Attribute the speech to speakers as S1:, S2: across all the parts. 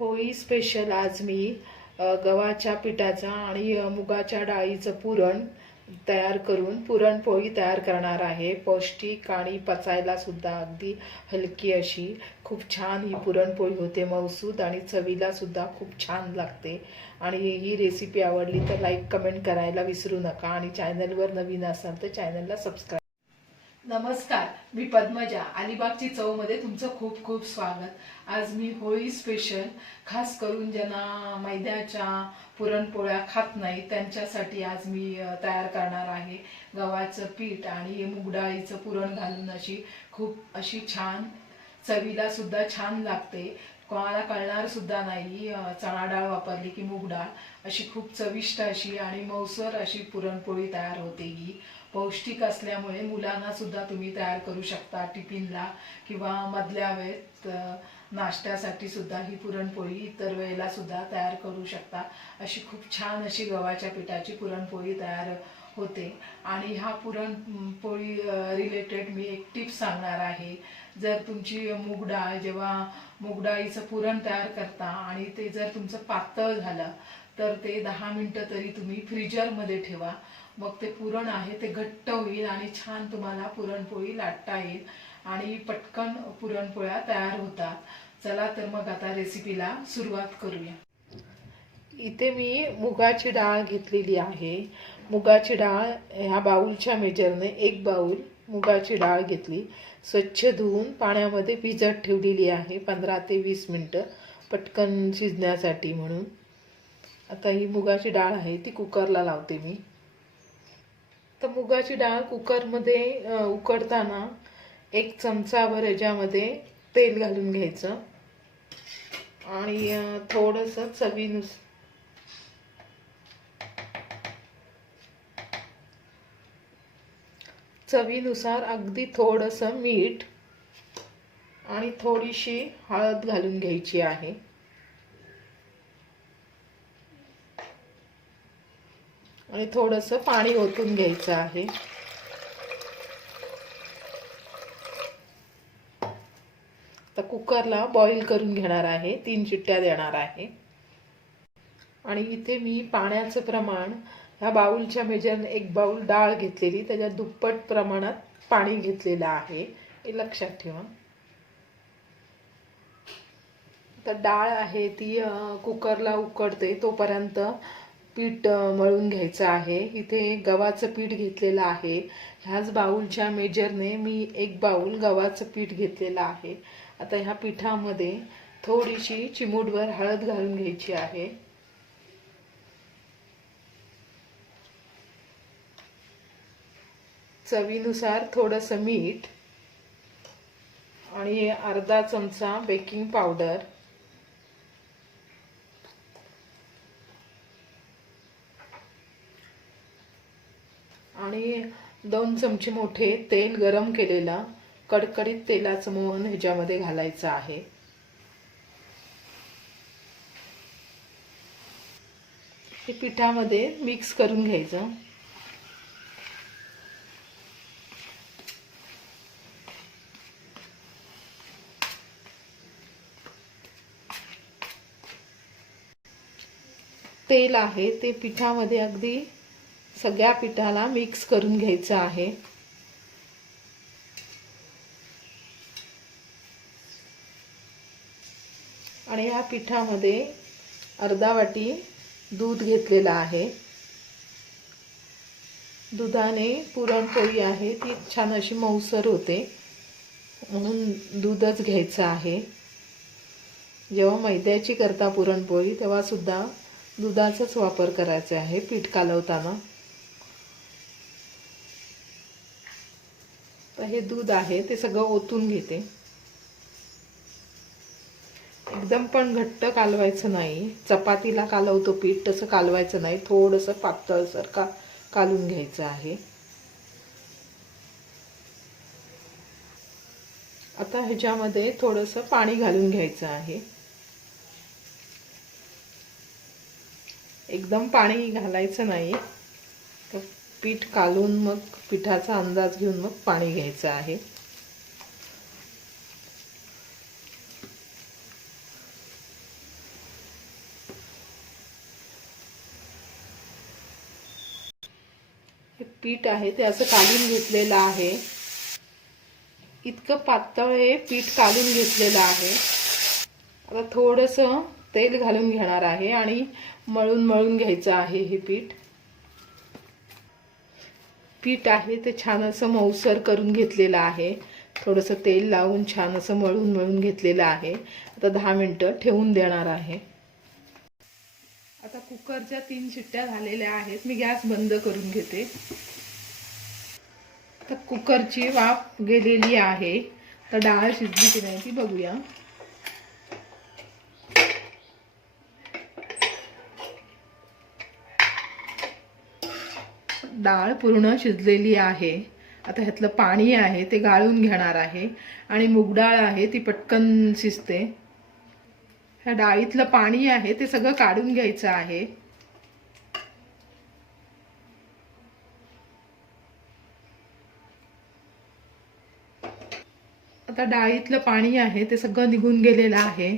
S1: Holi special आज मी गव्हाच्या पिठाचा आणि मुगाच्या डाळीचं पुरण तयार करून पुरणपोळी तयार करणार आहे. पौष्टिक आणि पचायला सुद्धा अगदी हलकी अशी. खूप छान ही पुरणपोळी होते मौसूद आणि चवीला सुद्धा खूप छान लागते. आणि ही रेसिपी आवडली तर लाईक कमेंट करायला विसरू नका. आणि चॅनलवर नवीन असाल तर चॅनलला सबस्क्राईब नमस्कार मी पद्मजा. अलिबागची चवमध्ये तुमचं खूप खूप स्वागत. आज मी होळी स्पेशल खास करून ज्यांना मैद्याच्या पुरणपोळ्या खात नाही त्यांच्यासाठी आज मी तयार करणार आहे. गव्हाचं पीठ आणि मुगडाळीचं पुरण घालून अशी खूप अशी छान चवीला सुद्धा छान लागते. कोणाला कळणार सुद्धा नाही चणा डाळ वापरली की मूग डाळ. अशी खूप चविष्ट अशी आणि मौसर अशी पुरणपोळी तयार होते ही. पौष्टिक असल्यामुळे मुलांना सुद्धा तुम्ही तयार करू शकता टिफिनला किंवा मधल्या वेळेत नाश्त्यासाठी सुद्धा ही पुरणपोळी इतर वेळेला सुद्धा तयार करू शकता. अशी खूप छान अशी गव्हाच्या पिठाची पुरणपोळी तयार होते. आणि ह्या पुरणपोळी रिलेटेड मी एक टिप सांगणार आहे. जर तुमची मूग डाळ जेव्हा मूग डाळीचं पुरण तयार करता आणि ते जर तुमचं पातळ झालं तर ते दहा मिनटं तरी तुम्ही फ्रीजरमध्ये ठेवा. मग ते पुरण आहे ते घट्ट होईल आणि छान तुम्हाला पुरणपोळी लाटता येईल. आणि पटकन पुरणपोळ्या तयार होतात. चला तर मग आता रेसिपीला सुरुवात करूया. इथे मी मुगाची डाळ घेतलेली आहे. मुगाची डाळ ह्या बाऊलच्या मेजरने एक बाऊल मुगाची डाळ घेतली. स्वच्छ धुवून पाण्यामध्ये भिजत ठेवलेली आहे. पंधरा ते वीस मिनटं पटकन शिजण्यासाठी म्हणून. आता ही मुगाची डाळ आहे ती कुकरला लावते मी. तर मुगाची डाळ कुकरमध्ये उकडताना एक चमचाभर याच्यामध्ये तेल घालून घ्यायचं. आणि थोडंसं चवीनुस चवीनुसार अगदी थोडंसं मीठ आणि थोडीशी हळद घालून घ्यायची आहे. आणि थोडंसं पाणी ओतून घ्यायचं आहे. तर कुकरला बॉईल करून घेणार आहे तीन चिट्ट्या देणार आहे. आणि इथे मी पाण्याचं प्रमाण ह्या बाऊलच्या मेजरने एक बाऊल डाळ घेतलेली त्याच्यात दुप्पट प्रमाणात पाणी घेतलेलं आहे. हे लक्षात ठेवा. तर डाळ आहे ती कुकरला उकडते तोपर्यंत पीठ मळून घ्यायचं आहे. इथे गव्हाचं पीठ घेतलेलं आहे. ह्याच बाऊलच्या मेजरने मी एक बाऊल गव्हाचं पीठ घेतलेलं आहे. आता ह्या पिठामध्ये थोडीशी चिमूटभर हळद घालून घ्यायची आहे. चवीनुसार थोडंसं मीठ आणि अर्धा चमचा बेकिंग पावडर. आणि दोन चमचे मोठे तेल गरम केलेलं कडकडीत तेलाचं मोहन ह्याच्यामध्ये घालायचं आहे. हे पिठामध्ये मिक्स करून घ्यायचं. तेल आहे ते पिठामध्ये अगदी सगळ्या पिठाला मिक्स करून घ्यायचं आहे. आणि या पिठामध्ये अर्धा वाटी दूध घेतलेलं आहे. दुधाने पुरणपोळी आहे ती छान अशी मऊसर होते. म्हणून दूधच घ्यायचं आहे. जेव्हा मैद्याची करता पुरणपोळी तेव्हा सुद्धा दुधाचाच वापर करायचा आहे पीठ कालवताना. तर हे दूध आहे ते सगळं ओतून घेते. एकदम पण घट्ट कालवायचं नाही. चपातीला कालवतो पीठ तसं कालवायचं नाही. थोडंसं पातळसर का कालून घ्यायचं आहे. आता ह्याच्यामध्ये थोडंसं पाणी घालून घ्यायचं आहे. एकदम पाणी घालायचं नाही. तर पीठ कालून मग पिठाचा अंदाज घेऊन मग पाणी घ्यायचं आहे. पीठ आहे ते असं कालून घेतलेलं आहे. इतकं पातळ हे पीठ कालून घेतलेलं आहे. आता थोडंसं तेल घालून घेणार आहे आणि मळून मळून घ्यायचं आहे हे पीठ. पीठ आहे ते छान असं मऊसर करून घेतलेलं आहे. थोडंसं तेल लावून छान असं मळून मळून घेतलेलं आहे. आता दहा मिनटं ठेवून देणार आहे. आता कुकरच्या तीन शिट्ट्या झालेल्या आहेत. मी गॅस बंद करून घेते. आता कुकरची वाफ गेलेली आहे. तर डाळ शिजली की नाही ती बघूया. डाळ पूर्ण शिजलेली आहे. आता ह्यातलं पाणी आहे ते गाळून घेणार आहे. आणि मूगडाळ आहे ती पटकन शिजते. ह्या डाळीतलं पाणी आहे ते सगळं काढून घ्यायचं आहे. आता डाळीतलं पाणी आहे ते सगळं निघून गेलेलं आहे.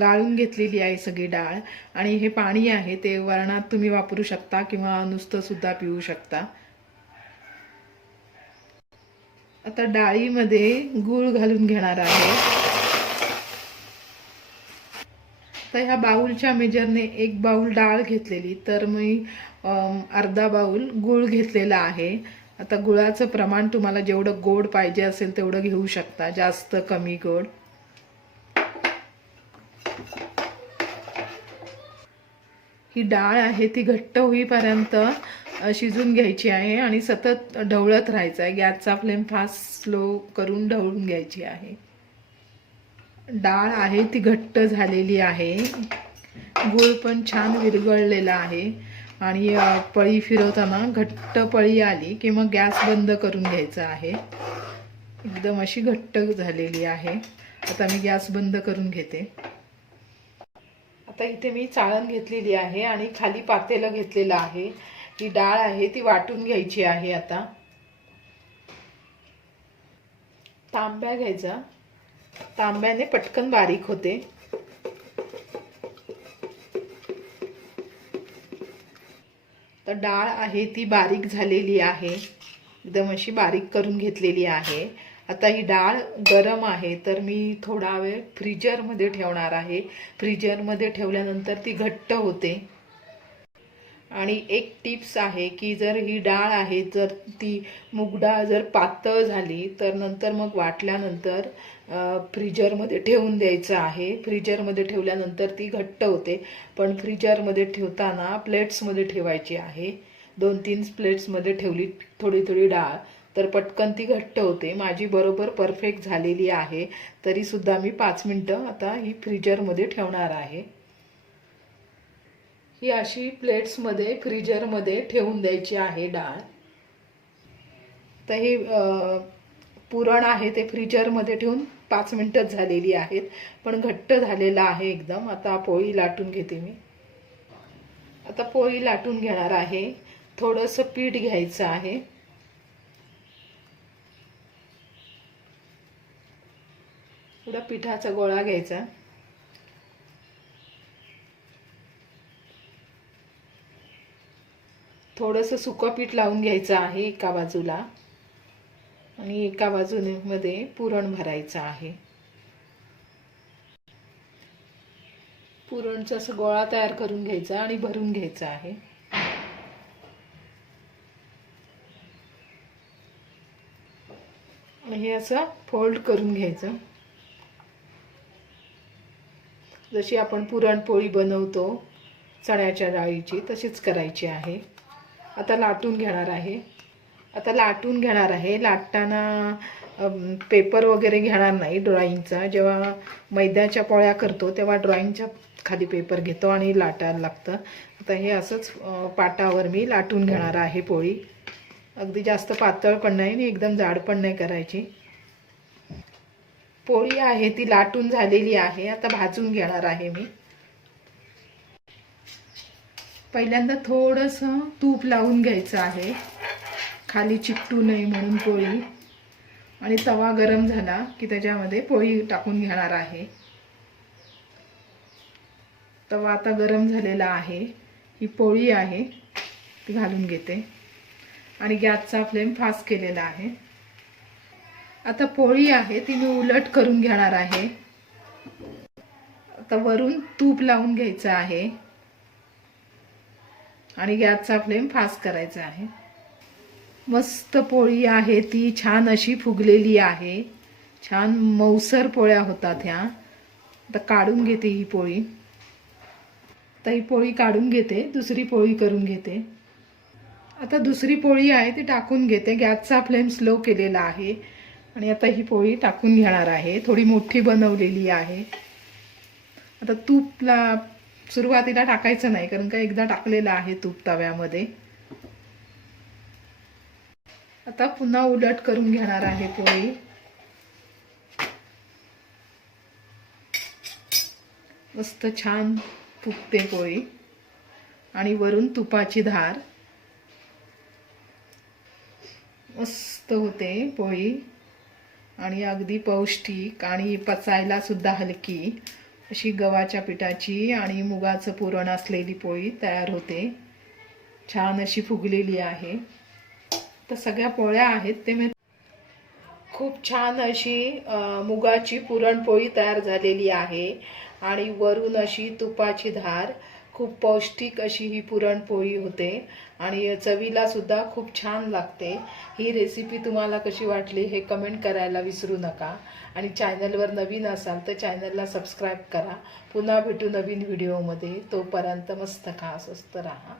S1: गाळून घेतलेली आहे सगळी डाळ. आणि हे पाणी आहे ते वरणात तुम्ही वापरू शकता किंवा नुसतं सुद्धा पिऊ शकता. आता डाळीमध्ये गूळ घालून घेणार आहे. तर ह्या बाऊलच्या मेजरने एक बाऊल डाळ घेतलेली तर मी अर्धा बाऊल गूळ घेतलेला आहे. आता गुळाचं प्रमाण तुम्हाला जेवढं गोड पाहिजे असेल तेवढं घेऊ शकता जास्त कमी गोड. ही डाळ आहे ती घट्ट होईपर्यंत शिजून घ्यायची आहे आणि सतत ढवळत राहायचं आहे गॅसचा फ्लेम फास्ट स्लो करून ढवळून घ्यायची आहे. डाळ आहे ती घट्ट झालेली आहे. गूळ पण छान विरघळलेला आहे आणि पळी फिरवताना घट्ट पळी आली की मग गॅस बंद करून घ्यायचा आहे. एकदम अशी घट्ट झालेली आहे. आता मी गॅस बंद करून घेते. आता इथे मी चाळण घेतलेली आहे आणि खाली पातेलं घेतलेलं आहे. ही डाळ आहे ती वाटून घ्यायची आहे आता. तांब्या घ्यायचा. तांब्याने पटकन बारीक होते. तर डाळ आहे ती बारीक झालेली आहे. एकदम अशी बारीक करून घेतलेली आहे. आता ही डाळ गरम आहे तर मी थोडा वेळ फ्रीजरमध्ये ठेवणार आहे. फ्रीजरमध्ये ठेवल्यानंतर ती घट्ट होते. आणि एक टिप्स आहे की जर ही डाळ आहे जर ती मूगडाळ जर पातळ झाली तर नंतर मग वाटल्यानंतर फ्रीजरमध्ये ठेवून द्यायचं आहे. फ्रीजरमध्ये ठेवल्यानंतर ती घट्ट होते पण फ्रीजरमध्ये ठेवताना प्लेट्समध्ये ठेवायची आहे. दोन तीन प्लेट्समध्ये ठेवली थोडी थोडी डाळ. तर पटकन ती घट्ट होते. माझी बरोबर परफेक्ट झालेली आहे. तरीसुद्धा मी पाच मिनटं आता ही फ्रीजरमध्ये ठेवणार आहे. ही अशी प्लेट्समध्ये फ्रीजरमध्ये ठेवून द्यायची आहे डाळ. तर हे पुरण आहे ते फ्रीजरमध्ये ठेवून पाच मिनटंच झालेली आहेत. पण घट्ट झालेलं आहे एकदम. आता पोळी लाटून घेते मी. आता पोळी लाटून घेणार आहे. थोडंसं पीठ घ्यायचं आहे. थोडा पिठाचा गोळा घ्यायचा. थोडंसं सुकं पीठ लावून घ्यायचं आहे एका बाजूला. आणि एका बाजूने मध्ये पुरण भरायचं आहे. पुरणचा असं गोळा तयार करून घ्यायचा आणि भरून घ्यायचा आहे. हे असं फोल्ड करून घ्यायचं. जशी आपण पुरणपोळी बनवतो चण्याच्या डाळीची तशीच करायची आहे. आता लाटून घेणार आहे. आता लाटून घेणार आहे. लाटताना पेपर वगैरे घेणार नाही ड्रॉईंगचा जेव्हा मैद्याच्या पोळ्या करतो तेव्हा ड्रॉईंगच्या खाली पेपर घेतो आणि लाटायला लागतं. आता हे असंच पाटावर मी लाटून घेणार आहे पोळी. अगदी जास्त पातळ पण नाही आणि एकदम जाड पण नाही करायची. पोळी आहे ती लाटून झालेली आहे. आता भाजून घेणार आहे मी. पहिल्यांदा थोडंसं तूप लावून घ्यायचं आहे. खाली चिकटू नये म्हणून पोळी. आणि तवा गरम झाला की त्याच्यामध्ये पोळी टाकून घेणार आहे. तवा आता गरम झालेला आहे. ही पोळी आहे ती घालून घेते. आणि गॅसचा फ्लेम फास्ट केलेला आहे. आता पोळी आहे ती मी उलट करून घेणार आहे. आता वरून तूप लावून घ्यायचं आहे. आणि गॅसचा फ्लेम फास्ट करायचा आहे. मस्त पोळी आहे ती छान अशी फुगलेली आहे. छान मऊसर पोळ्या होतात ह्या. आता काढून घेते ही पोळी. आता ही पोळी काढून घेते दुसरी पोळी करून घेते. आता दुसरी पोळी आहे ती टाकून घेते. गॅसचा फ्लेम स्लो केलेला आहे. आणि आता ही पोळी टाकून घेणार आहे. थोडी मोठी बनवलेली आहे. आता तूपला सुरुवातीला टाकायचं नाही कारण का एकदा टाकलेलं आहे तूप तव्यामध्ये. आता पुन्हा उलट करून घेणार आहे पोळी. मस्त छान फुगते पोळी. आणि वरून तुपाची धार. मस्त होते पोळी. आणि अगदी पौष्टिक आणि पचायला सुद्धा हलकी अशी गव्हाच्या पिठाची आणि मुगाचं पुरण असलेली पोळी तयार होते. छान अशी फुगलेली आहे. तर सगळ्या पोळ्या आहेत ते मी खूप छान अशी मुगाची पुरणपोळी तयार झालेली आहे. आणि वरून अशी तुपाची धार खूप पौष्टिक अशी ही पुरणपोळी होते आणि चवीला सुद्धा खूप छान लागते. ही रेसिपी तुम्हाला कशी वाटली हे कमेंट करायला विसरू नका. आणि चॅनलवर नवीन असाल तर चॅनलला सबस्क्राईब करा. पुन्हा भेटू नवीन व्हिडिओमध्ये तोपर्यंत मस्त खा स्वस्त राहा.